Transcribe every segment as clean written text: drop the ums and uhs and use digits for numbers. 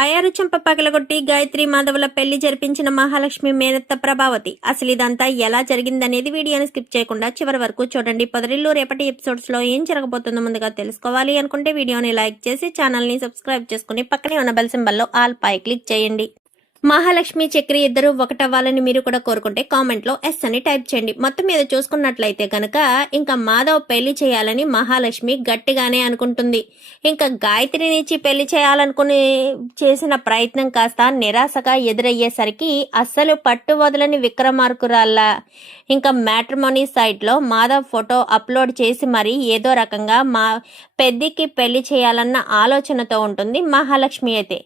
తాయారు చెంప పగలగొట్టి గాయత్రి మాధవుల పెళ్లి జరిపించిన మహాలక్ష్మి మేనత్త ప్రభావతి. అసలు ఇదంతా ఎలా జరిగిందనేది వీడియోని స్కిప్ చేయకుండా చివరి వరకు చూడండి. పొదరిల్లు రేపటి ఎపిసోడ్స్ లో ఏం జరగబోతుందో ముందుగా తెలుసుకోవాలి అనుకుంటే వీడియోని లైక్ చేసి ఛానల్ ని సబ్స్క్రైబ్ చేసుకుని పక్కనే ఉన్న బెల్ సింబల్ లో ఆల్ పై క్లిక్ చేయండి. మహాలక్ష్మి చక్రి ఇద్దరు ఒకటవ్వాలని మీరు కూడా కోరుకుంటే కామెంట్ లో ఎస్ అని టైప్ చేయండి. మొత్తం మీద చూసుకున్నట్లయితే గనక ఇంకా మాధవ్ పెళ్లి చేయాలని మహాలక్ష్మి గట్టిగానే అనుకుంటుంది. ఇంకా గాయత్రినిచ్చి పెళ్లి చేయాలనుకుని చేసిన ప్రయత్నం కాస్త నిరాశగా ఎదురయ్యేసరికి అస్సలు పట్టు వదలని విక్రమార్కురాల్లా ఇంకా మ్యాట్రిమోనీ సైట్ లో మాధవ్ ఫోటో అప్లోడ్ చేసి మరి ఏదో రకంగా పెద్దికి పెళ్లి చేయాలన్న ఆలోచనతో ఉంటుంది మహాలక్ష్మి. అయితే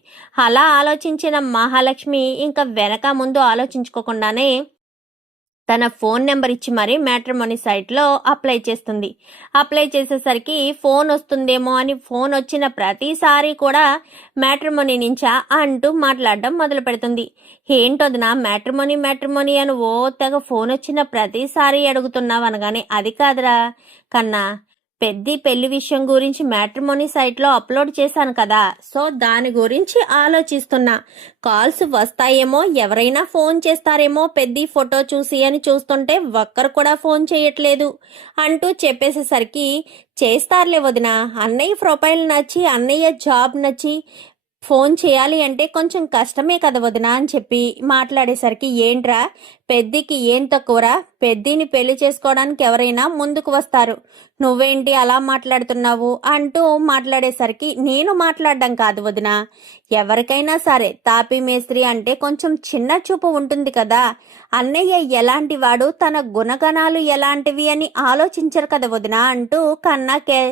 అలా ఆలోచించిన మహాలక్ష్మి ఇంకా వెనక ముందు ఆలోచించుకోకుండానే తన ఫోన్ నెంబర్ ఇచ్చి మరి మ్యాట్రిమోనీ సైట్లో అప్లై చేస్తుంది. అప్లై చేసేసరికి ఫోన్ వస్తుందేమో అని ఫోన్ వచ్చిన ప్రతిసారి కూడా మ్యాట్రిమోనీ నుంచా అంటూ మాట్లాడడం మొదలు పెడుతుంది. ఏంటొదినా మ్యాట్రిమోనీ అని ఓ తెగ ఫోన్ వచ్చిన ప్రతిసారి అడుగుతున్నావు అనగానే, అది కాదురా కన్నా, పెళ్లి విషయం గురించి మ్యాట్రిమోనీ సైట్లో అప్లోడ్ చేశాను కదా, సో దాని గురించి ఆలోచిస్తున్నా. కాల్స్ వస్తాయేమో, ఎవరైనా ఫోన్ చేస్తారేమో పెద్ది ఫోటో చూసి అని చూస్తుంటే ఒక్కరు కూడా ఫోన్ చేయట్లేదు అంటూ చెప్పేసేసరికి, చేస్తారులే వదిన, అన్నయ్య ప్రొఫైల్ నచ్చి అన్నయ్య జాబ్ నచ్చి ఫోన్ చేయాలి అంటే కొంచెం కష్టమే కదా వదినా అని చెప్పి మాట్లాడేసరికి, ఏంట్రా పెద్దికి ఏం తక్కువరా, పెద్దిని పెళ్లి చేసుకోవడానికి ఎవరైనా ముందుకు వస్తారు, నువ్వేంటి అలా మాట్లాడుతున్నావు అంటూ మాట్లాడేసరికి, నేను మాట్లాడడం కాదు వదినా, ఎవరికైనా సరే తాపీ మేస్త్రి అంటే కొంచెం చిన్న చూపు ఉంటుంది కదా, అన్నయ్య ఎలాంటి వాడు, తన గుణగణాలు ఎలాంటివి అని ఆలోచించరు కదా వదినా అంటూ కన్నాకే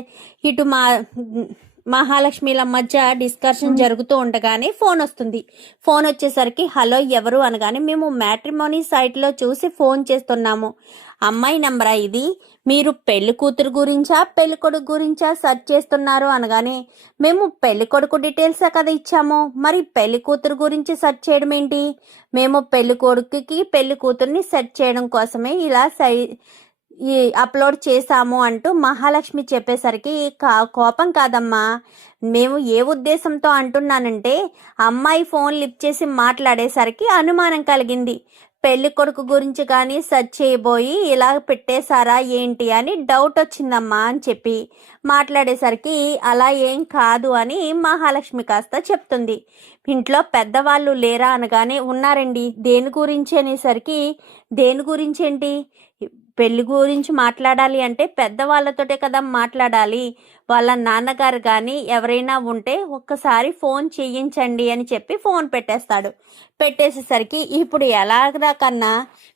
ఇటు మహాలక్ష్మిల మధ్య డిస్కషన్ జరుగుతూ ఉండగానే ఫోన్ వస్తుంది. ఫోన్ వచ్చేసరికి, హలో ఎవరు అనగానే, మేము మ్యాట్రిమోనీ సైట్లో చూసి ఫోన్ చేస్తున్నాము, అమ్మాయి నంబరా ఇది, మీరు పెళ్లి కూతురు గురించా పెళ్లి కొడుకు గురించా సెర్చ్ చేస్తున్నారు అనగానే, మేము పెళ్లి కొడుకు డీటెయిల్సే కదా ఇచ్చాము, మరి పెళ్లి కూతురు గురించి సెర్చ్ చేయడం ఏంటి, మేము పెళ్లి కొడుకుకి పెళ్లి కూతుర్ని సెర్చ్ చేయడం కోసమే ఇలా అప్లోడ్ చేశాము అంటూ మహాలక్ష్మి చెప్పేసరికి, కోపం కాదమ్మా, మేము ఏ ఉద్దేశంతో అంటున్నానంటే అమ్మాయి ఫోన్ లిఫ్ట్ చేసి మాట్లాడేసరికి అనుమానం కలిగింది, పెళ్లి కొడుకు గురించి కానీ సెర్చ్ చేయబోయి ఇలా పెట్టేశారా ఏంటి అని డౌట్ వచ్చిందమ్మా అని చెప్పి మాట్లాడేసరికి, అలా ఏం కాదు అని మహాలక్ష్మి కాస్త చెప్తుంది. ఇంట్లో పెద్దవాళ్ళు లేరా అనగానే, ఉన్నారండి, దేని గురించి అనేసరికి, దేని గురించి ఏంటి, పెళ్లి గురించి మాట్లాడాలి అంటే పెద్దవాళ్ళతోటే కదా మాట్లాడాలి, వాళ్ళ నాన్నగారు కానీ ఎవరైనా ఉంటే ఒక్కసారి ఫోన్ చేయించండి అని చెప్పి ఫోన్ పెట్టేస్తాడు. పెట్టేసేసరికి, ఇప్పుడు ఎలాగరా కన్నా,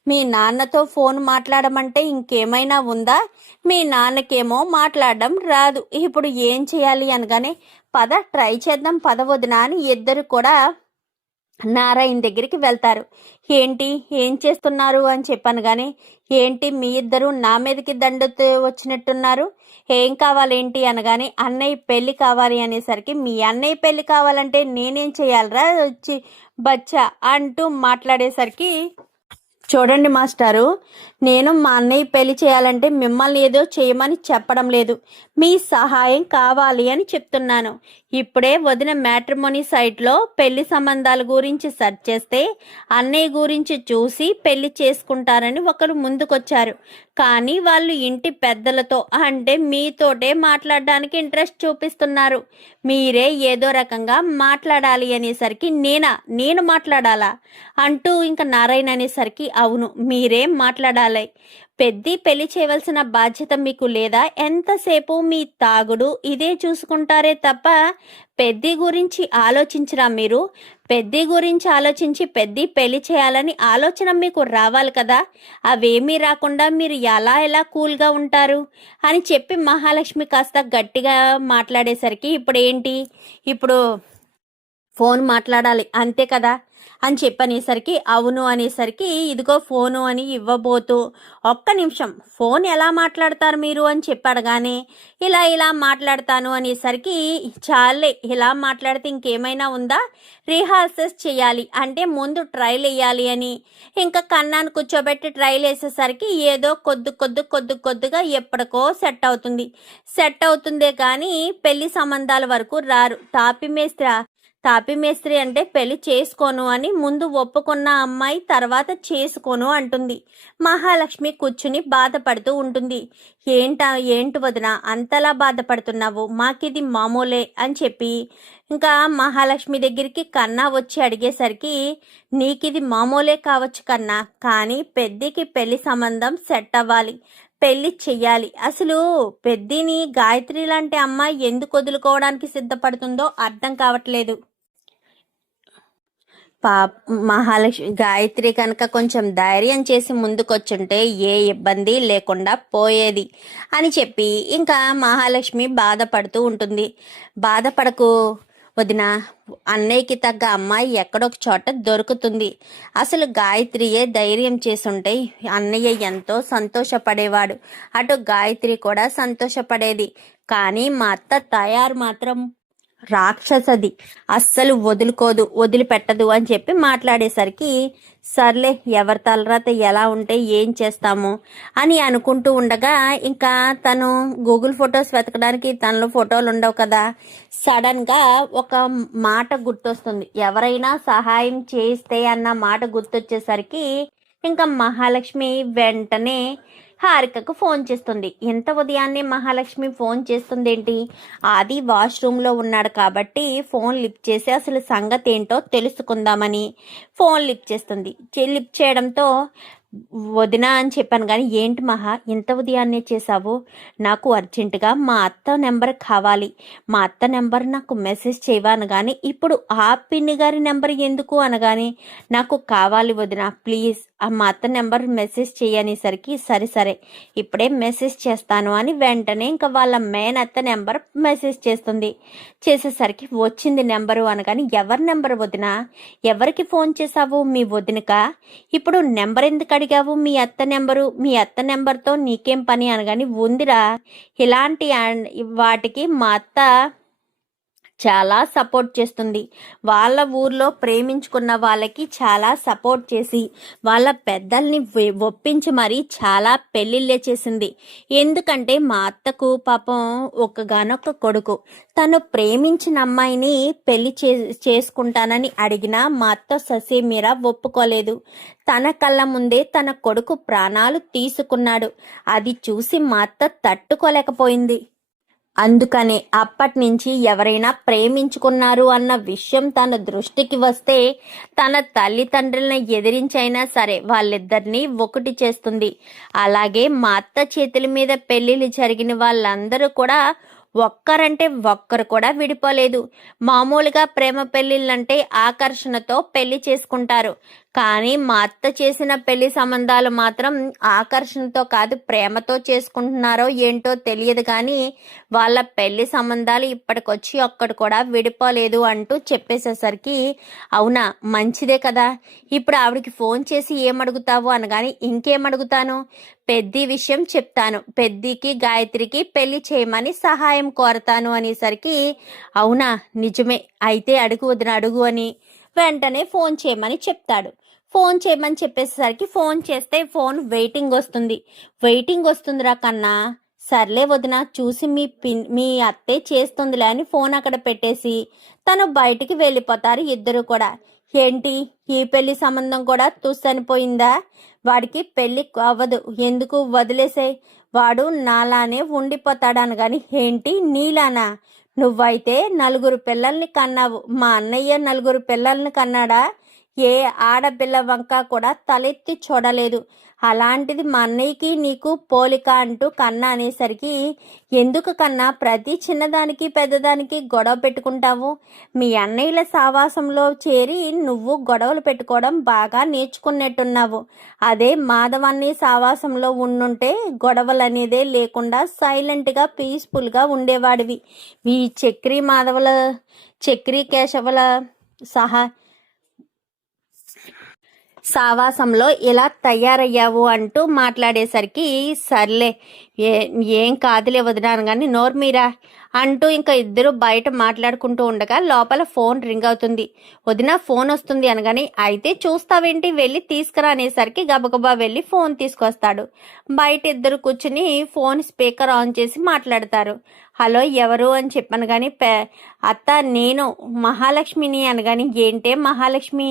మీ నాన్నతో ఫోన్ మాట్లాడమంటే ఇంకేమైనా ఉందా, మీ నాన్నకేమో మాట్లాడడం రాదు, ఇప్పుడు ఏం చేయాలి అనగానే, పద ట్రై చేద్దాం పద వదినా అని ఇద్దరు కూడా నారాయణ దగ్గరికి వెళ్తారు. ఏంటి ఏం చేస్తున్నారు అని చెప్పాను కానీ, ఏంటి మీ ఇద్దరు నా మీదకి దండుతూ వచ్చినట్టున్నారు, ఏం కావాలేంటి అనగానే, అన్నయ్య పెళ్లి కావాలి అనేసరికి, మీ అన్నయ్య పెళ్లి కావాలంటే నేనేం చేయాలరా వచ్చి బచ్చా అంటూ మాట్లాడేసరికి, చూడండి మాస్టారు, నేను మా అన్నయ్య పెళ్లి చేయాలంటే మిమ్మల్ని ఏదో చేయమని చెప్పడం లేదు, మీ సహాయం కావాలి అని చెప్తున్నాను. ఇప్పుడే వదిన మ్యాట్రిమోనీ సైట్లో పెళ్లి సంబంధాల గురించి సెర్చ్ చేస్తే అన్నయ్య గురించి చూసి పెళ్లి చేసుకుంటారని ఒకరు ముందుకొచ్చారు, కానీ వాళ్ళు ఇంటి పెద్దలతో అంటే మీతోటే మాట్లాడడానికి ఇంట్రెస్ట్ చూపిస్తున్నారు, మీరే ఏదో రకంగా మాట్లాడాలి అనేసరికి, నేను మాట్లాడాలా అంటూ ఇంకా నారాయణ అనేసరికి, అవును మీరేం మాట్లాడాలి, పెళ్లి చేయవలసిన బాధ్యత మీకు లేదా, ఎంతసేపు మీ తాగుడు ఇదే చూసుకుంటారే తప్ప పెద్ది గురించి ఆలోచించరా మీరు, పెద్ది గురించి ఆలోచించి పెళ్లి చేయాలని ఆలోచన మీకు రావాలి కదా, అవేమీ రాకుండా మీరు ఎలా కూల్గా ఉంటారు అని చెప్పి మహాలక్ష్మి కాస్త గట్టిగా మాట్లాడేసరికి, ఇప్పుడు ఏంటి, ఇప్పుడు ఫోన్ మాట్లాడాలి అంతే కదా అని చెప్పనేసరికి, అవును అనేసరికి, ఇదిగో ఫోను అని ఇవ్వబోతూ, ఒక్క నిమిషం ఫోన్ ఎలా మాట్లాడతారు మీరు అని చెప్పడగానే, ఇలా మాట్లాడతాను అనేసరికి, చాలే ఇలా మాట్లాడితే ఇంకేమైనా ఉందా, రిహార్సల్స్ చేయాలి అంటే ముందు ట్రైల్ వేయాలి అని ఇంకా కన్నాను కూర్చోబెట్టి ట్రైల్ వేసేసరికి ఏదో కొద్దిగా ఎప్పటికో సెట్ అవుతుందే కానీ పెళ్లి సంబంధాల వరకు రారు. తాపీ మేస్త్రి అంటే పెళ్లి చేసుకోను అని ముందు ఒప్పుకున్న అమ్మాయి తర్వాత చేసుకోను అంటుంది. మహాలక్ష్మి కూర్చుని బాధపడుతూ ఉంటుంది. ఏంటి వదిన అంతలా బాధపడుతున్నావు, మాకిది మామూలే అని చెప్పి ఇంకా మహాలక్ష్మి దగ్గరికి కన్నా వచ్చి అడిగేసరికి, నీకిది మామూలే కావచ్చు కన్నా, కానీ పెద్దికి పెళ్లి సంబంధం సెట్ అవ్వాలి, పెళ్లి చెయ్యాలి. అసలు పెద్దిని గాయత్రి లాంటి అమ్మాయి ఎందుకు వదులుకోవడానికి సిద్ధపడుతుందో అర్థం కావట్లేదు. మహాలక్ష్మి గాయత్రి కనుక కొంచెం ధైర్యం చేసి ముందుకొచ్చుంటే ఏ ఇబ్బంది లేకుండా పోయేది అని చెప్పి ఇంకా మహాలక్ష్మి బాధపడుతూ ఉంటుంది. బాధపడకు వదిన, అన్నయ్యకి తగ్గ అమ్మాయి ఎక్కడొక చోట దొరుకుతుంది. అసలు గాయత్రియే ధైర్యం చేసుంటే అన్నయ్య ఎంతో సంతోషపడేవాడు, అటు గాయత్రి కూడా సంతోషపడేది. కానీ మా అత్త తయారు మాత్రం రాక్షసది, అస్సలు వదులుకోదు, వదిలిపెట్టదు అని చెప్పి మాట్లాడేసరికి, సర్లే ఎవరి తలరాత ఎలా ఉంటే ఏం చేస్తాము అని అనుకుంటూ ఉండగా ఇంకా తను గూగుల్ ఫొటోస్ వెతకడానికి తనలో ఫోటోలు ఉండవు కదా, సడన్గా ఒక మాట గుర్తొస్తుంది. ఎవరైనా సహాయం చేస్తే అన్న మాట గుర్తొచ్చేసరికి ఇంకా మహాలక్ష్మి వెంటనే హారికకు ఫోన్ చేస్తుంది. ఎంత ఉదయాన్నే మహాలక్ష్మి ఫోన్ చేస్తుంది ఏంటి? ఆది వాష్రూమ్లో ఉన్నాడు కాబట్టి ఫోన్ లిఫ్ట్ చేసి అసలు సంగతి ఏంటో తెలుసుకుందామని ఫోన్ లిఫ్ట్ చేస్తుంది. లిఫ్ట్ చేయడంతో వదిన అని చెప్పాను కానీ, ఏంటి మహా ఇంత ఉదయాన్నే చేసావు? నాకు అర్జెంటుగా మా అత్త నెంబర్ కావాలి, మా అత్త నెంబర్ నాకు మెసేజ్ చేయవా అనగాని, ఇప్పుడు ఆ పిన్ని గారి నెంబర్ ఎందుకు అనగాని, నాకు కావాలి వదిన ప్లీజ్ మా అత్త నెంబర్ మెసేజ్ చేయనేసరికి, సరే ఇప్పుడే మెసేజ్ చేస్తాను అని వెంటనే ఇంకా వాళ్ళ మెయిన్ అత్త నెంబర్ మెసేజ్ చేస్తుంది. చేసేసరికి వచ్చింది నెంబరు అనగాని, ఎవరి నెంబర్ వదిన? ఎవరికి ఫోన్ చేసావు? మీ వదినక? ఇప్పుడు నెంబర్ ఎందుకు అడిగావు? మీ అత్త నెంబరు, మీ అత్త నెంబర్తో నీకేం పని అనగాని, ఉందిరా, ఇలాంటి వాటికి మా అత్త చాలా సపోర్ట్ చేస్తుంది. వాళ్ళ ఊర్లో ప్రేమించుకున్న వాళ్ళకి చాలా సపోర్ట్ చేసి వాళ్ళ పెద్దల్ని ఒప్పించి మరీ చాలా పెళ్ళిళ్ళే చేసింది. ఎందుకంటే మా అత్తకు పాపం ఒక్కగానొక్క కొడుకు, తను ప్రేమించిన అమ్మాయిని పెళ్లి చేసుకుంటానని అడిగినా మా అత్త ససేమీరా ఒప్పుకోలేదు. తన కళ్ళ ముందే తన కొడుకు ప్రాణాలు తీసుకున్నాడు. అది చూసి మా అత్త తట్టుకోలేకపోయింది. అందుకనే అప్పటి నుంచి ఎవరైనా ప్రేమించుకున్నారు అన్న విషయం తన దృష్టికి వస్తే తన తల్లిదండ్రులను ఎదిరించైనా సరే వాళ్ళిద్దరినీ ఒకటి చేస్తుంది. అలాగే మా అత్త చేతుల మీద పెళ్లిళ్ళు జరిగిన వాళ్ళందరూ కూడా ఒక్కరంటే ఒక్కరు కూడా విడిపోలేదు. మామూలుగా ప్రేమ పెళ్లిళ్ళంటే ఆకర్షణతో పెళ్లి చేసుకుంటారు, కానీ మా అత్త చేసిన పెళ్లి సంబంధాలు మాత్రం ఆకర్షణతో కాదు ప్రేమతో చేసుకుంటున్నారో ఏంటో తెలియదు, కానీ వాళ్ళ పెళ్లి సంబంధాలు ఇప్పటికొచ్చి ఒక్కడు కూడా విడిపోలేదు అంటూ చెప్పేసేసరికి, అవునా మంచిదే కదా, ఇప్పుడు ఆవిడికి ఫోన్ చేసి ఏమడుగుతావు అనగాని, ఇంకేమడుగుతాను, పెద్ది విషయం చెప్తాను, పెద్దికి గాయత్రికి పెళ్లి చేయమని సహాయం కోరతాను అనేసరికి, అవునా నిజమే అయితే అడుగు వదిన అడుగు అని వెంటనే ఫోన్ చేయమని చెప్తాడు. ఫోన్ చేయమని చెప్పేసరికి ఫోన్ చేస్తే ఫోన్ వెయిటింగ్ వస్తుందిరా కన్నా, సర్లే వదిన చూసి మీ అత్తే చేస్తుందిలే అని ఫోన్ అక్కడ పెట్టేసి తను బయటికి వెళ్ళిపోతారు ఇద్దరు కూడా. ఏంటి ఈ పెళ్లి సంబంధం కూడా తుస్సనిపోయిందా? వాడికి పెళ్లి అవ్వదు, ఎందుకు వదిలేసే, వాడు నాలానే ఉండిపోతాడాను గాని, ఏంటి నీలానా? నువ్వైతే 4 పిల్లల్ని కన్నావు, మా అన్నయ్య 4 పిల్లల్ని కన్నాడా? ఏ ఆడపిల్ల వంక కూడా తలెత్తి చూడలేదు. అలాంటిది మా అన్నయ్యకి నీకు పోలిక అంటూ కన్నా అనేసరికి, ఎందుకు కన్నా ప్రతి చిన్నదానికి పెద్దదానికి గొడవ పెట్టుకుంటావు? మీ అన్నయ్యల సావాసంలో చేరి నువ్వు గొడవలు పెట్టుకోవడం బాగా నేర్చుకున్నట్టున్నావు. అదే మాధవాన్ని సావాసంలో ఉండుంటే గొడవలు అనేదే లేకుండా సైలెంట్గా పీస్ఫుల్గా ఉండేవాడివి. ఈ చక్రి కేశవుల సావాసంలో ఇలా తయారయ్యావు అంటూ మాట్లాడేసరికి, సర్లే ఏ ఏం కాదులే వదినా అనగాని నోరు మీరా అంటూ ఇంకా ఇద్దరు బయట మాట్లాడుకుంటూ ఉండగా లోపల ఫోన్ రింగ్ అవుతుంది. వదిన ఫోన్ వస్తుంది అనగాని అయితే చూస్తావేంటి వెళ్ళి తీసుకురా అనేసరికి గబగబా వెళ్ళి ఫోన్ తీసుకొస్తాడు. బయట ఇద్దరు కూర్చుని ఫోన్ స్పీకర్ ఆన్ చేసి మాట్లాడతారు. హలో ఎవరు అని చెప్పాను కానీ అత్త నేను మహాలక్ష్మిని అనగాని ఏంటే మహాలక్ష్మి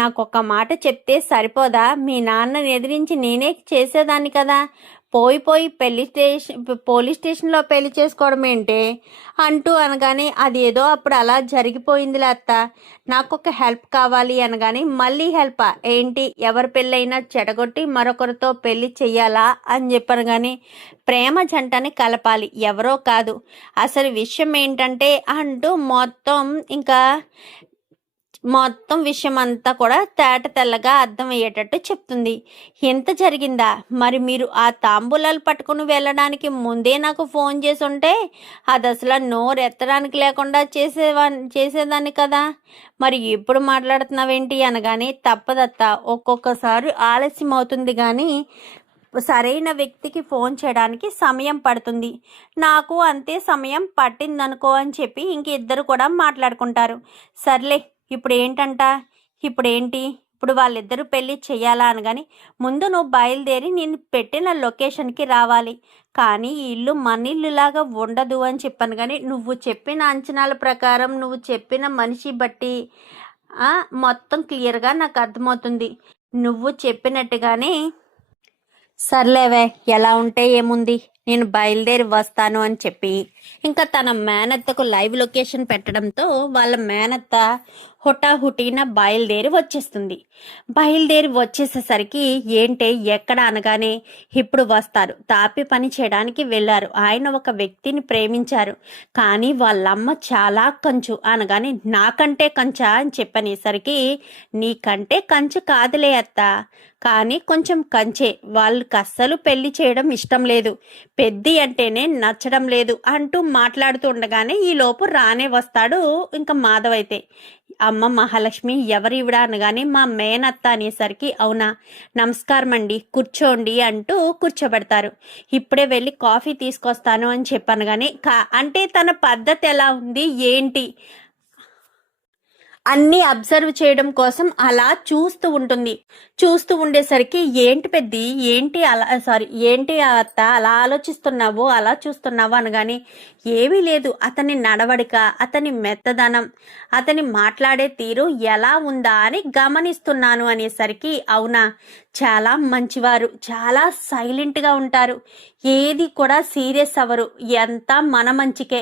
నాకు ఒక మాట చెప్తే సరిపోదా, మీ నాన్నని ఎదిరించి నేనే చేసేదాన్ని కదా, పోయి పోలీస్ స్టేషన్లో పెళ్లి చేసుకోవడం ఏంటి అంటూ అనగానే అది ఏదో అప్పుడు అలా జరిగిపోయిందిలే అత్త, నాకు ఒక హెల్ప్ కావాలి అనగానే మళ్ళీ హెల్పా ఏంటి, ఎవరి పెళ్ళైనా చెడగొట్టి మరొకరితో పెళ్లి చెయ్యాలా అని చెప్పాను. కానీ ప్రేమ జంటని కలపాలి, ఎవరో కాదు, అసలు విషయం ఏంటంటే అంటూ మొత్తం విషయం అంతా కూడా తెల్లగా అర్థమయ్యేటట్టు చెప్తుంది. ఎంత జరిగిందా, మరి మీరు ఆ తాంబూలాలు పట్టుకుని వెళ్ళడానికి ముందే నాకు ఫోన్ చేసి ఉంటే అది అసలు నోరెత్తడానికి లేకుండా చేసేదాన్ని కదా, మరి ఎప్పుడు మాట్లాడుతున్నావేంటి అనగానే తప్పదత్త, ఒక్కొక్కసారి ఆలస్యం అవుతుంది కానీ సరైన వ్యక్తికి ఫోన్ చేయడానికి సమయం పడుతుంది, నాకు అంతే సమయం పట్టిందనుకో అని చెప్పి ఇంక ఇద్దరు కూడా మాట్లాడుకుంటారు. సర్లే ఇప్పుడు వాళ్ళిద్దరూ పెళ్ళి చెయ్యాలా అనగాని ముందు నువ్వు బయలుదేరి నేను పెట్టిన లొకేషన్కి రావాలి, కానీ ఈ ఇల్లు మన ఇల్లులాగా ఉండదు అని చెప్పాను. కానీ నువ్వు చెప్పిన అంచనాల ప్రకారం నువ్వు చెప్పిన మనిషి బట్టి మొత్తం క్లియర్గా నాకు అర్థమవుతుంది, నువ్వు చెప్పినట్టుగానే సర్లేవే ఎలా ఉంటే ఏముంది, నేను బయలుదేరి వస్తాను అని చెప్పి ఇంకా తన మేనత్తకు లైవ్ లొకేషన్ పెట్టడంతో వాళ్ళ మేనత్త హుటాహుటీన బయలుదేరి వచ్చేసేసరికి ఏంటే ఎక్కడ అనగానే ఇప్పుడు వస్తారు, తాపి పని చేయడానికి వెళ్ళారు, ఆయన ఒక వ్యక్తిని ప్రేమించారు, కానీ వాళ్ళమ్మ చాలా కంచు అనగానే నాకంటే కంచా అని చెప్పనేసరికి నీకంటే కంచు కాదులే అత్త, కానీ కొంచెం కంచే, వాళ్ళకి అస్సలు పెళ్లి చేయడం ఇష్టం లేదు, పెద్ది అంటేనే నచ్చడం లేదు అంటూ మాట్లాడుతూ ఉండగానే ఈలోపు రానే వస్తాడు ఇంకా మాధవ్. అయితే అమ్మ మహాలక్ష్మి ఎవరివిడా అనగానే మా మేనత్త అనేసరికి అవునా నమస్కారం అండి కూర్చోండి అంటూ కూర్చోబెడతారు. ఇప్పుడే వెళ్ళి కాఫీ తీసుకొస్తాను అని చెప్పాను. కానీ అంటే తన పద్ధతి ఎలా ఉంది ఏంటి అన్నీ అబ్జర్వ్ చేయడం కోసం అలా చూస్తూ ఉండేసరికి ఏంటి అత్త అలా ఆలోచిస్తున్నావు అలా చూస్తున్నావు అనగాని ఏమీ లేదు, అతని నడవడిక, అతని మెత్తదనం, అతని మాట్లాడే తీరు ఎలా ఉందా అని గమనిస్తున్నాను అనేసరికి అవునా చాలా మంచివారు, చాలా సైలెంట్గా ఉంటారు, ఏది కూడా సీరియస్ అవ్వరు, ఎంత మన మంచికే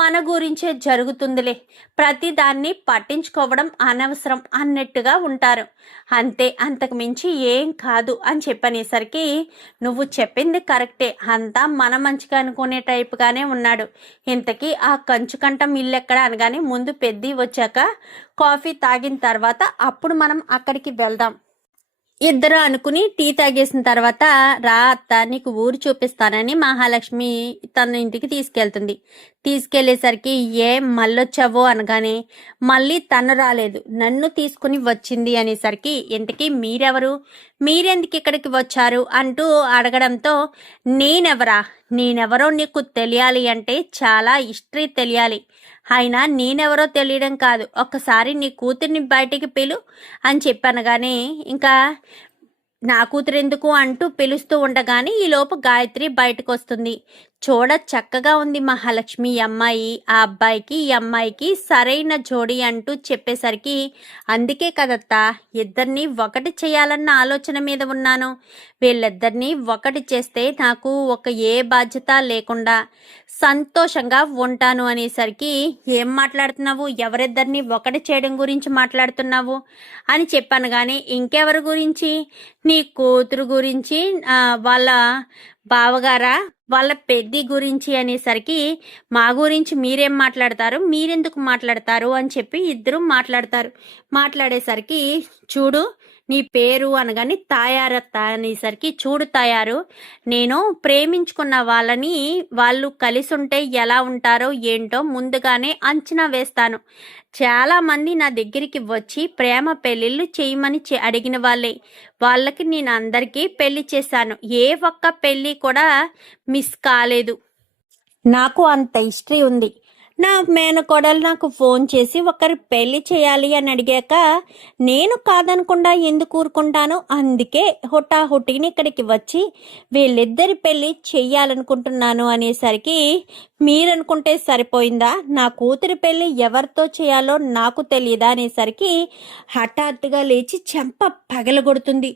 మన గురించే జరుగుతుందిలే, ప్రతిదాన్ని పట్టించుకోవడం అనవసరం అన్నట్టుగా ఉంటారు, అంతే అంతకు మించి ఏం కాదు అని చెప్పనేసరికి నువ్వు చెప్పింది కరెక్టే, అంతా మన మంచిగా అనుకునే టైప్గానే ఉన్నాడు, ఇంతకీ ఆ కంచుకంఠం ఇల్లు ఎక్కడ అనగానే ముందు పెద్ది వచ్చాక కాఫీ తాగిన తర్వాత అప్పుడు మనం అక్కడికి వెళ్దాం, ఇద్దరు అనుకుని టీ తాగేసిన తర్వాత రా అత్త నీకు ఊరు చూపిస్తానని మహాలక్ష్మి తన ఇంటికి తీసుకెళ్లేసరికి మళ్ళొచ్చావో అనగానే మళ్ళీ తను రాలేదు నన్ను తీసుకుని వచ్చింది అనేసరికి ఇంతకీ మీరెందుకు ఇక్కడికి వచ్చారు అంటూ అడగడంతో నేనెవరో నీకు తెలియాలి అంటే చాలా హిస్టరీ తెలియాలి, అయినా నేనెవరో తెలియడం కాదు, ఒక్కసారి నీ కూతుర్ని బయటికి పిలు అని చెప్పాను. కానీ ఇంకా నా కూతురు ఎందుకు అంటూ పిలుస్తూ ఉండగానే ఈలోపు గాయత్రి బయటకు వస్తుంది. చూడ చక్కగా ఉంది మహాలక్ష్మి ఈ అమ్మాయి, ఆ అబ్బాయికి ఈ అమ్మాయికి సరైన జోడి అంటూ చెప్పేసరికి అందుకే కదత్తా ఇద్దరిని ఒకటి చేయాలన్న ఆలోచన మీద ఉన్నాను, వీళ్ళిద్దరినీ ఒకటి చేస్తే నాకు ఏ బాధ్యత లేకుండా సంతోషంగా ఉంటాను అనేసరికి ఏం మాట్లాడుతున్నావు, ఎవరిద్దరిని ఒకటి చేయడం గురించి మాట్లాడుతున్నావు అని చెప్పాను. కానీ ఇంకెవరి గురించి, నీ కూతురు గురించి, వాళ్ళ బావగారా, వాళ్ళ పెద్ది గురించి అనేసరికి మా గురించి మీరేం మాట్లాడతారు, మీరెందుకు మాట్లాడతారు అని చెప్పి ఇద్దరు మాట్లాడేసరికి చూడు నీ పేరు అనగానే తాయారత్త అనేసరికి, చూడు తాయారు, నేను ప్రేమించుకున్న వాళ్ళని వాళ్ళు కలిసి ఉంటే ఎలా ఉంటారో ఏంటో ముందుగానే అంచనా వేస్తాను. చాలామంది నా దగ్గరికి వచ్చి ప్రేమ పెళ్ళిళ్ళు చేయమని అడిగిన వాళ్ళే. వాళ్ళకి నేను అందరికీ పెళ్లి చేశాను. ఏ ఒక్క పెళ్ళి కూడా మిస్ కాలేదు. నాకు అంత హిస్టరీ ఉంది. నా మేనకోడలు నాకు ఫోన్ చేసి ఒకరి పెళ్లి చేయాలి అని అడిగాక నేను కాదనకుండా ఎందుకు ఊరుకుంటాను? అందుకే హుటాహుటిని ఇక్కడికి వచ్చి వీళ్ళిద్దరి పెళ్లి చెయ్యాలనుకుంటున్నాను అనేసరికి, మీరనుకుంటే సరిపోయిందా? నా కూతురి పెళ్లి ఎవరితో చేయాలో నాకు తెలియదా అనేసరికి హఠాత్తుగా లేచి చెంప పగలగొడుతుంది.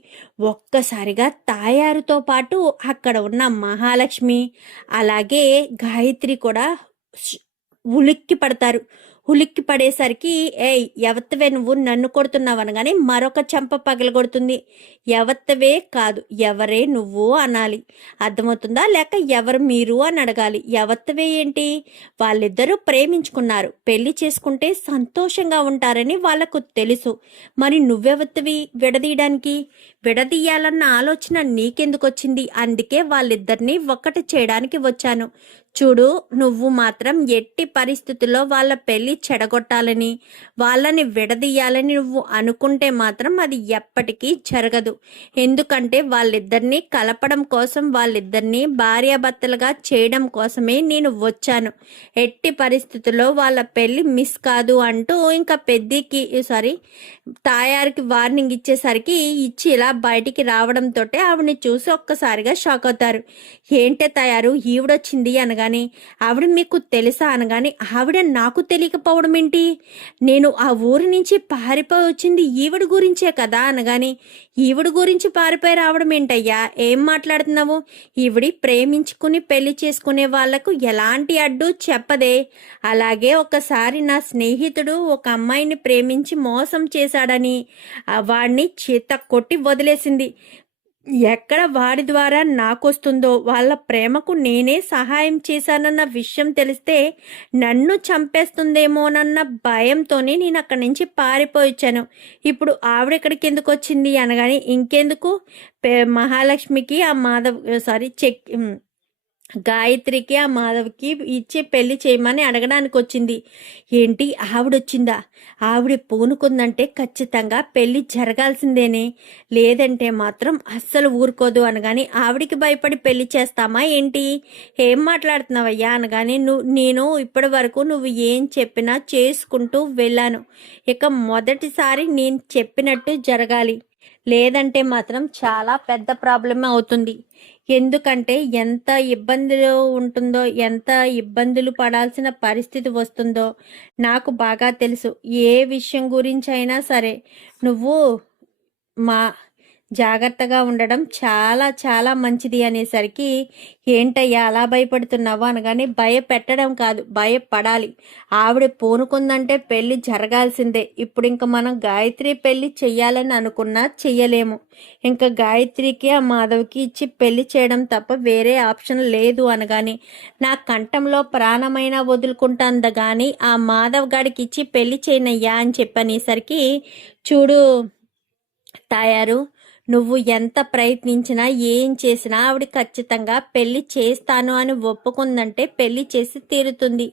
ఒక్కసారిగా తాయారుతో పాటు అక్కడ ఉన్న మహాలక్ష్మి అలాగే గాయత్రి కూడా ఉలిక్కి పడతారు. ఉలిక్కి పడేసరికి, ఏయ్ ఎవత్తవే నువ్వు నన్ను కొడుతున్నావు అనగానే మరొక చెంప పగలగొడుతుంది. ఎవత్తవే కాదు, ఎవరే నువ్వు అనాలి. అర్థమవుతుందా? లేక ఎవరు మీరు అని అడగాలి. ఎవత్తవే ఏంటి? వాళ్ళిద్దరూ ప్రేమించుకున్నారు, పెళ్లి చేసుకుంటే సంతోషంగా ఉంటారని వాళ్ళకు తెలుసు. మరి నువ్వెవత్తవి విడదీయడానికి? విడదీయాలన్న ఆలోచన నీకెందుకు వచ్చింది? అందుకే వాళ్ళిద్దరినీ ఒక్కటి చేయడానికి వచ్చాను. చూడు, నువ్వు మాత్రం ఎట్టి పరిస్థితుల్లో వాళ్ళ పెళ్లి చెడగొట్టాలని, వాళ్ళని విడదీయాలని నువ్వు అనుకుంటే మాత్రం అది ఎప్పటికీ జరగదు. ఎందుకంటే వాళ్ళిద్దరినీ కలపడం కోసం, వాళ్ళిద్దరినీ భార్యాభర్తలుగా చేయడం కోసమే నేను వచ్చాను. ఎట్టి పరిస్థితుల్లో వాళ్ళ పెళ్లి మిస్ కాదు అంటూ ఇంకా తాయారికి వార్నింగ్ ఇచ్చేసరికి ఇచ్చి ఇలా బయటికి రావడంతో ఆవిడని చూసి ఒక్కసారిగా షాక్ అవుతారు. ఏంటే తయారు ఈవిడొచ్చింది అనగానే, ఆవిడ మీకు తెలుసా అనగానే, ఆవిడ నాకు తెలియకపోవడం ఏంటి? నేను ఆ ఊరి నుంచి పారిపోయి వచ్చింది ఈవిడ గురించే కదా అనగానే, ఈవిడ గురించి పారిపోయి రావడం ఏంటయ్యా? ఏం మాట్లాడుతున్నావు? ఈవిడి ప్రేమించుకుని పెళ్లి చేసుకునే వాళ్లకు ఎలాంటి అడ్డు చెప్పదే. అలాగే ఒకసారి నా స్నేహితుడు ఒక అమ్మాయిని ప్రేమించి మోసం చేశాడని వాడిని చేత కొట్టి వదిలేసింది. ఎక్కడ వాడి ద్వారా నాకొస్తుందో, వాళ్ళ ప్రేమకు నేనే సహాయం చేశానన్న విషయం తెలిస్తే నన్ను చంపేస్తుందేమోనన్న భయంతోనే నేను అక్కడి నుంచి పారిపోయిచ్చాను. ఇప్పుడు ఆవిడ ఇక్కడికి ఎందుకు వచ్చింది అనగానే, ఇంకెందుకు మహాలక్ష్మికి ఆ గాయత్రికి ఆ మాధవ్కి ఇచ్చి పెళ్లి చేయమని అడగడానికి వచ్చింది. ఏంటి ఆవిడొచ్చిందా? ఆవిడ పూనుకుందంటే ఖచ్చితంగా పెళ్లి జరగాల్సిందేనే, లేదంటే మాత్రం అస్సలు ఊరుకోదు అనగాని, ఆవిడికి భయపడి పెళ్లి చేస్తామా ఏంటి? ఏం మాట్లాడుతున్నావయ్యా అనగానే, నేను ఇప్పటి వరకు నువ్వు ఏం చెప్పినా చేసుకుంటూ వెళ్ళాను. ఇక మొదటిసారి నేను చెప్పినట్టు జరగాలి, లేదంటే మాత్రం చాలా పెద్ద ప్రాబ్లమే అవుతుంది. ఎందుకంటే ఎంత ఇబ్బందులు ఉంటుందో, ఎంత ఇబ్బందులు పడాల్సిన పరిస్థితి వస్తుందో నాకు బాగా తెలుసు. ఏ విషయం గురించి అయినా సరే నువ్వు మా జాగ్రత్తగా ఉండడం చాలా చాలా మంచిది అనేసరికి, ఏంటయ్యా అలా భయపడుతున్నావు అనగానే, భయపెట్టడం కాదు, భయపడాలి. ఆవిడ పూనుకుందంటే పెళ్లి జరగాల్సిందే. ఇప్పుడు ఇంక మనం గాయత్రి పెళ్లి చెయ్యాలని అనుకున్నా చెయ్యలేము. ఇంకా గాయత్రికి ఆ మాధవ్కి ఇచ్చి పెళ్లి చేయడం తప్ప వేరే ఆప్షన్ లేదు అనగాని, నా కంఠంలో ప్రాణమైనా వదులుకుంటాంద గాని ఆ మాధవ్ గాడికి ఇచ్చి పెళ్లి చేయనయ్యా అని చెప్పనేసరికి, చూడు తాయారు, నువ్వు ఎంత ప్రయత్నించినా ఏం చేసినా ఆవిడ ఖచ్చితంగా పెళ్లి చేస్తాను అని ఒప్పుకుందంటే పెళ్లి చేసి తీరుతుంది.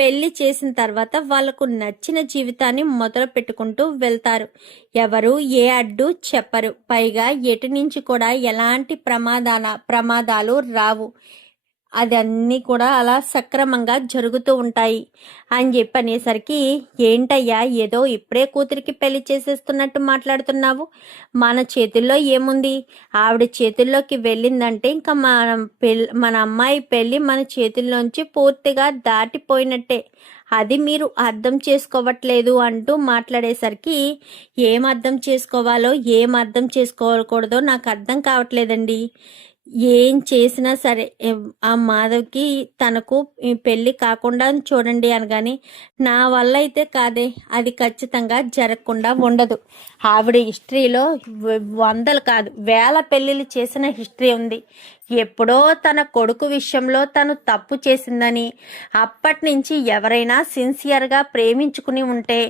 పెళ్లి చేసిన తర్వాత వాళ్ళకు నచ్చిన జీవితాన్ని మొదలు పెట్టుకుంటూ వెళ్తారు. ఎవరు ఏ అడ్డు చెప్పరు. పైగా ఎటు నుంచి కూడా ఎలాంటి ప్రమాదాలు రావు. అదన్నీ కూడా అలా సక్రమంగా జరుగుతూ ఉంటాయి అని చెప్పనేసరికి, ఏంటయ్యా ఏదో ఇప్పుడే కూతురికి పెళ్లి చేసేస్తున్నట్టు మాట్లాడుతున్నావు? మన చేతుల్లో ఏముంది? ఆవిడ చేతుల్లోకి వెళ్ళిందంటే ఇంకా మన అమ్మాయి పెళ్లి మన చేతుల్లోంచి పూర్తిగా దాటిపోయినట్టే. అది మీరు అర్థం చేసుకోవట్లేదు అంటూ మాట్లాడేసరికి, ఏం అర్థం చేసుకోవాలో ఏం అర్థం చేసుకోకూడదో నాకు అర్థం కావట్లేదండి. ఏం చేసినా సరే ఆ మాధవ్కి తనకు పెళ్లి కాకుండా చూడండి అనగాని, నా వల్ల అయితే కాదే, అది ఖచ్చితంగా జరగకుండా ఉండదు. ఆవిడ హిస్టరీలో వందలు కాదు వేల పెళ్ళిళ్ళు చేసిన హిస్టరీ ఉంది. ఎప్పుడో తన కొడుకు విషయంలో తను తప్పు చేసిందని, అప్పటి నుంచి ఎవరైనా సిన్సియర్గా ప్రేమించుకుని ఉంటే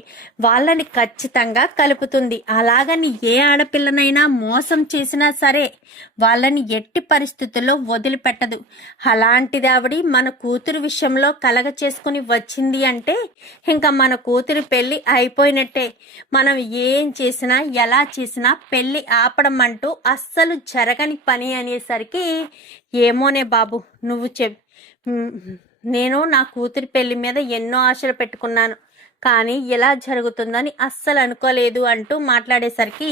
వాళ్ళని ఖచ్చితంగా కలుపుతుంది. అలాగని ఏ ఆడపిల్లనైనా మోసం చేసినా సరే వాళ్ళని ఎట్టి పరిస్థితుల్లో వదిలిపెట్టదు. అలాంటిది ఆవిడ మన కూతురు విషయంలో కలగ చేసుకుని వచ్చింది అంటే ఇంకా మన కూతురి పెళ్ళి అయిపోయినట్టే. మనం ఏం చేసినా ఎలా చేసినా పెళ్ళి ఆపడం అంటూ అస్సలు జరగని పని అనేసరికి, ఏమోనే బాబు నువ్వు నేను నా కూతురి పెళ్లి మీద ఎన్నో ఆశలు పెట్టుకున్నాను, కానీ ఇలా జరుగుతుందని అస్సలు అనుకోలేదు అంటూ మాట్లాడేసరికి,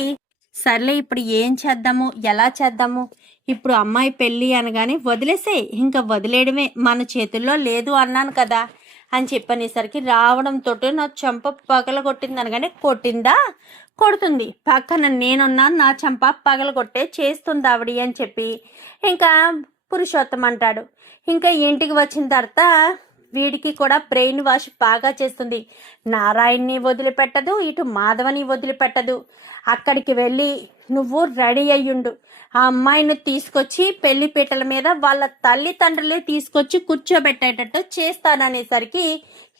సర్లే ఇప్పుడు ఏం చేద్దాము, ఎలా చేద్దాము, ఇప్పుడు అమ్మాయి పెళ్ళి అనగానే వదిలేసే, ఇంకా వదిలేయడమే, మన చేతుల్లో లేదు అన్నాను కదా అని చెప్పనేసరికి రావడంతో నా చెంప పగల కొట్టింది అనగానే, కొట్టిందా కొడుతుంది, పక్కన నేనున్నాను, నా చెంప పగల కొట్టే చేస్తుంది ఆవిడ అని చెప్పి ఇంకా పురుషోత్తం అంటాడు. ఇంకా ఇంటికి వచ్చిన తర్వాత వీడికి కూడా బ్రెయిన్ వాష్ బాగా చేస్తుంది. నారాయణ్ని వదిలిపెట్టదు, ఇటు మాధవని వదిలిపెట్టదు. అక్కడికి వెళ్ళి నువ్వు రెడీ అయ్యుండు, ఆ అమ్మాయిని తీసుకొచ్చి పెళ్లి పీటల మీద వాళ్ళ తల్లిదండ్రులే తీసుకొచ్చి కూర్చోబెట్టేటట్టు చేస్తాననేసరికి,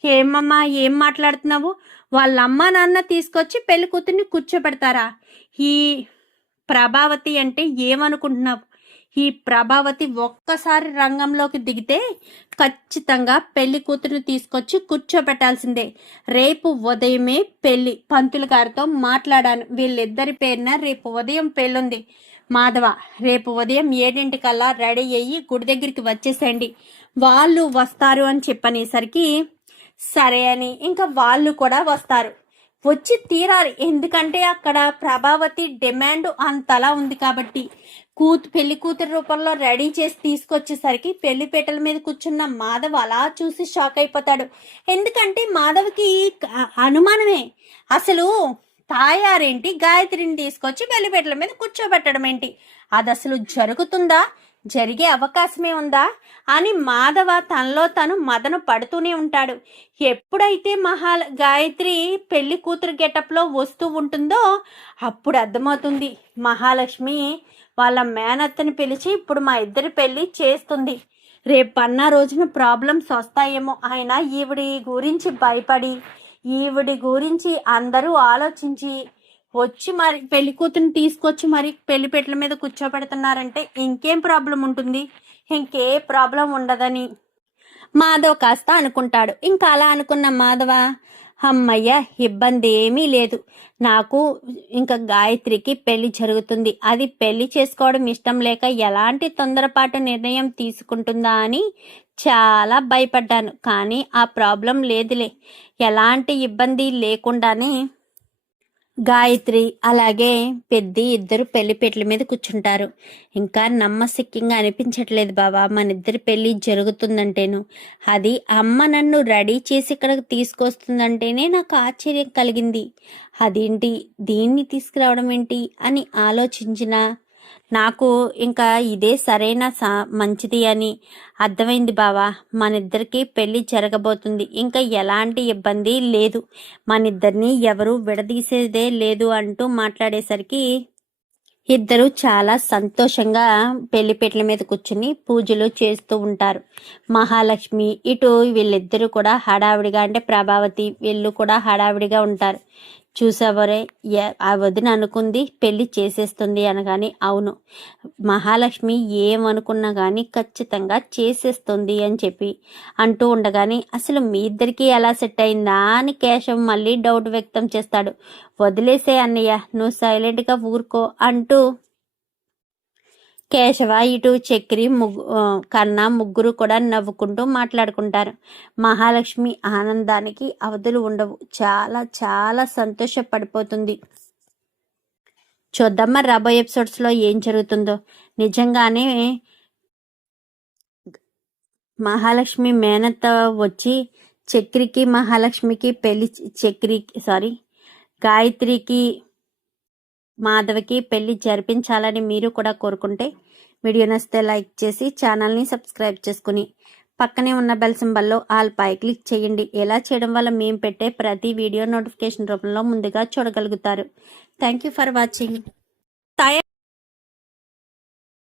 ఏమమ్మా ఏం మాట్లాడుతున్నావు, వాళ్ళ అమ్మ నాన్న తీసుకొచ్చి పెళ్లి కూతుర్ని కూర్చోబెడతారా? ఈ ప్రభావతి అంటే ఏమనుకుంటున్నావు? ఈ ప్రభావతి ఒక్కసారి రంగంలోకి దిగితే ఖచ్చితంగా పెళ్లి కూతురుని తీసుకొచ్చి కూర్చోబెట్టాల్సిందే. రేపు ఉదయమే పెళ్లి, పంతులు గారితో మాట్లాడాను, వీళ్ళిద్దరి పేరున రేపు ఉదయం పెళ్ళుంది. మాధవ, రేపు ఉదయం 7 రెడీ అయ్యి గుడి దగ్గరికి వచ్చేసేయండి, వాళ్ళు వస్తారు అని చెప్పనేసరికి, సరే అని ఇంకా వాళ్ళు కూడా వస్తారు, వచ్చి తీరాలి. ఎందుకంటే అక్కడ ప్రభావతి డిమాండ్ అంతలా ఉంది కాబట్టి. పెళ్లి కూతురు రూపంలో రెడీ చేసి తీసుకొచ్చేసరికి పెళ్లిపేటల మీద కూర్చున్న మాధవ్ అలా చూసి షాక్ అయిపోతాడు. ఎందుకంటే మాధవ్కి అనుమానమే, అసలు తాయారేంటి గాయత్రిని తీసుకొచ్చి పెళ్లిపేటల మీద కూర్చోబెట్టడం ఏంటి, అది అసలు జరుగుతుందా, జరిగే అవకాశమే ఉందా అని మాధవ తనలో తను మదన పడుతూనే ఉంటాడు. ఎప్పుడైతే గాయత్రి పెళ్లి కూతురు గెటప్లో వస్తూ ఉంటుందో అప్పుడు అర్థమవుతుంది, మహాలక్ష్మి వాళ్ళ మేనత్తని పిలిచి ఇప్పుడు మా ఇద్దరి పెళ్లి చేస్తుంది, రేపన్న రోజున ప్రాబ్లమ్స్ వస్తాయేమో, ఆయన ఈవిడి గురించి భయపడి ఈవిడి గురించి అందరూ ఆలోచించి వచ్చి మరి పెళ్లి కూతురుని తీసుకొచ్చి మరి పెళ్లిపేటల మీద కూర్చోబెడుతున్నారంటే ఇంకేం ప్రాబ్లం ఉంటుంది, ఇంకే ప్రాబ్లం ఉండదని మాధవ్ కాస్త అనుకుంటాడు. ఇంకా అలా అనుకున్న మాధవ, అమ్మయ్య ఇబ్బంది ఏమీ లేదు, నాకు ఇంకా గాయత్రికి పెళ్లి జరుగుతుంది, అది పెళ్లి చేసుకోవడం ఇష్టం లేక ఎలాంటి తొందరపాటు నిర్ణయం తీసుకుంటుందా అని చాలా భయపడ్డాను, కానీ ఆ ప్రాబ్లం లేదులే, ఎలాంటి ఇబ్బంది లేకుండానే గాయత్రి అలాగే పెద్ద ఇద్దరు పెళ్లిపేటల మీద కూర్చుంటారు. ఇంకా నమ్మశక్యంగా అనిపించట్లేదు బావా, మన ఇద్దరి పెళ్లి జరుగుతుందంటేను, అది అమ్మ నన్ను రెడీ చేసి ఇక్కడికి తీసుకొస్తుందంటేనే నాకు ఆశ్చర్యం కలిగింది, అదేంటి దీన్ని తీసుకురావడం ఏంటి అని ఆలోచించిన నాకు ఇంకా ఇదే సరైన మంచిది అని అర్థమైంది బావా. మన ఇద్దరికి పెళ్లి జరగబోతుంది, ఇంకా ఎలాంటి ఇబ్బంది లేదు, మన ఇద్దరిని ఎవరు విడదీసేదే లేదు అంటూ మాట్లాడేసరికి ఇద్దరు చాలా సంతోషంగా పెళ్లిపేటల మీద కూర్చుని పూజలు చేస్తూ ఉంటారు. మహాలక్ష్మి ఇటు వీళ్ళిద్దరూ కూడా హడావిడిగా, అంటే ప్రభావతి వీళ్ళు కూడా హడావిడిగా ఉంటారు. చూసావరే, ఆ వదిన అనుకుంది పెళ్లి చేసేస్తుంది అనగాని, అవును మహాలక్ష్మి ఏమనుకున్నా కానీ ఖచ్చితంగా చేసేస్తుంది అని చెప్పి అంటూ ఉండగానే, అసలు మీ ఇద్దరికి ఎలా సెట్ అయిందా అని కేశవ్ మళ్ళీ డౌట్ వ్యక్తం చేస్తాడు. వదిలేసే అన్నయ్య, నువ్వు సైలెంట్గా ఊరుకో అంటూ కేశవ ఇటు చక్రి కన్నా ముగ్గురు కూడా నవ్వుకుంటూ మాట్లాడుకుంటారు. మహాలక్ష్మి ఆనందానికి అవధులు ఉండవు, చాలా చాలా సంతోషపడిపోతుంది. చూద్దామా రాబోయే ఎపిసోడ్స్లో ఏం జరుగుతుందో. నిజంగానే మహాలక్ష్మి మేనత్త వచ్చి చక్రికి మహాలక్ష్మికి పెళ్లి, గాయత్రికి మాధవకి పెళ్లి జరిపించాలని మీరు కూడా కోరుకుంటే వీడియో నచ్చితే లైక్ చేసి ఛానల్ని సబ్స్క్రైబ్ చేసుకుని పక్కనే ఉన్న బెల్ సింబల్లో ఆల్ పై క్లిక్ చేయండి. ఇలా చేయడం వల్ల మేము పెట్టే ప్రతి వీడియో నోటిఫికేషన్ రూపంలో ముందుగా చూడగలుగుతారు. Thank you for watching.